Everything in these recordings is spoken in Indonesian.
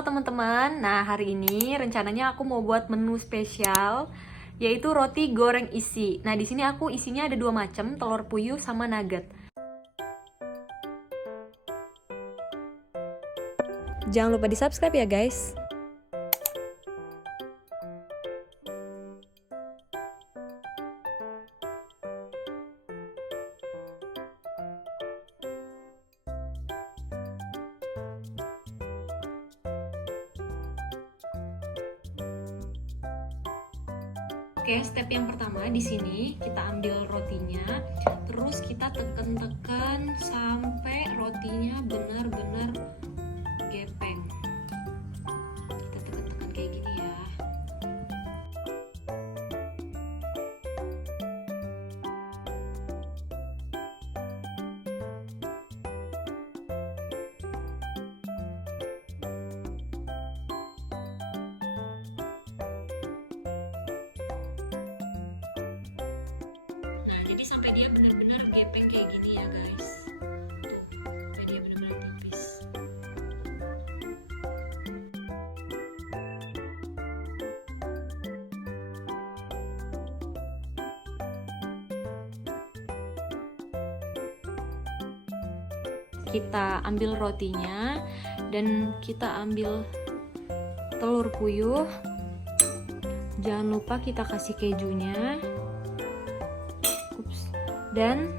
Halo teman-teman, nah hari ini rencananya aku mau buat menu spesial yaitu roti goreng isi. Nah di sini aku isinya ada dua macam, telur puyuh sama nugget. Jangan lupa di subscribe ya guys. Oke, step yang pertama di sini kita ambil rotinya, terus kita tekan-tekan sampai rotinya benar-benar gepeng. Kita tekan-tekan kayak gini ya. Jadi sampai dia benar-benar gepeng kayak gini ya guys, sampai dia benar-benar tipis. Kita ambil rotinya dan kita ambil telur puyuh. Jangan lupa kita kasih kejunya. Dan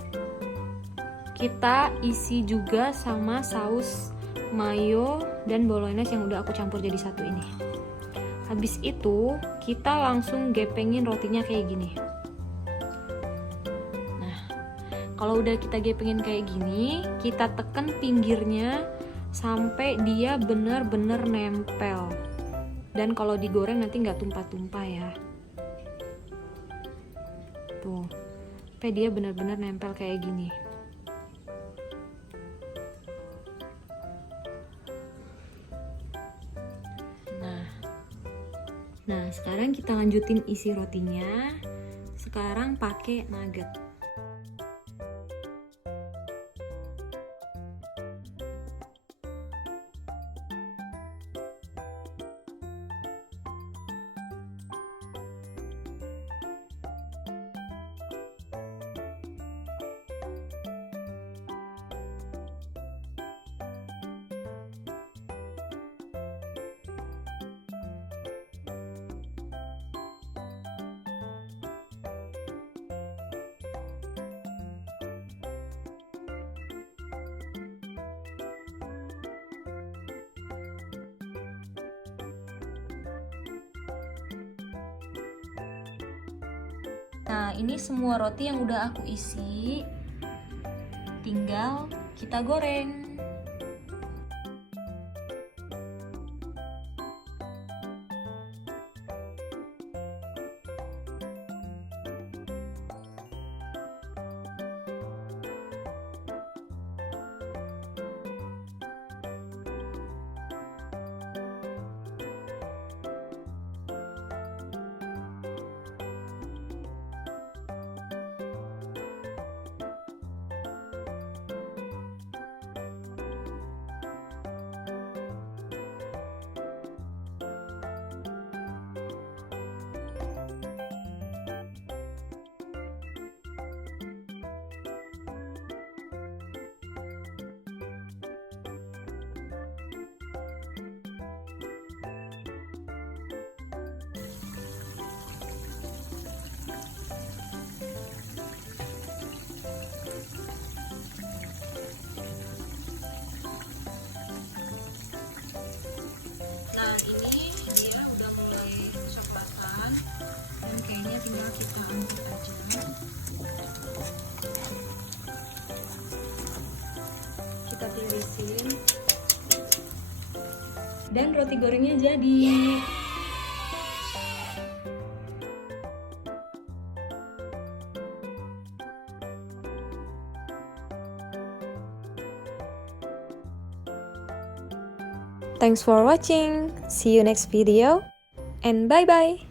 kita isi juga sama saus mayo dan bolognese yang udah aku campur jadi satu ini. Habis itu kita langsung gepengin rotinya kayak gini. Nah, kalau udah kita gepengin kayak gini, kita tekan pinggirnya sampai dia bener-bener nempel. Dan kalau digoreng nanti nggak tumpah-tumpah ya. Tuh. Sampai dia benar-benar nempel kayak gini. Nah, sekarang kita lanjutin isi rotinya. Sekarang pakai nugget. Nah, ini semua roti yang udah aku isi, tinggal kita goreng. Nah, ini dia udah mulai coklatan dan kayaknya tinggal kita angkat aja. Kita tirisin dan roti gorengnya jadi. Thanks for watching. See you next video and bye bye.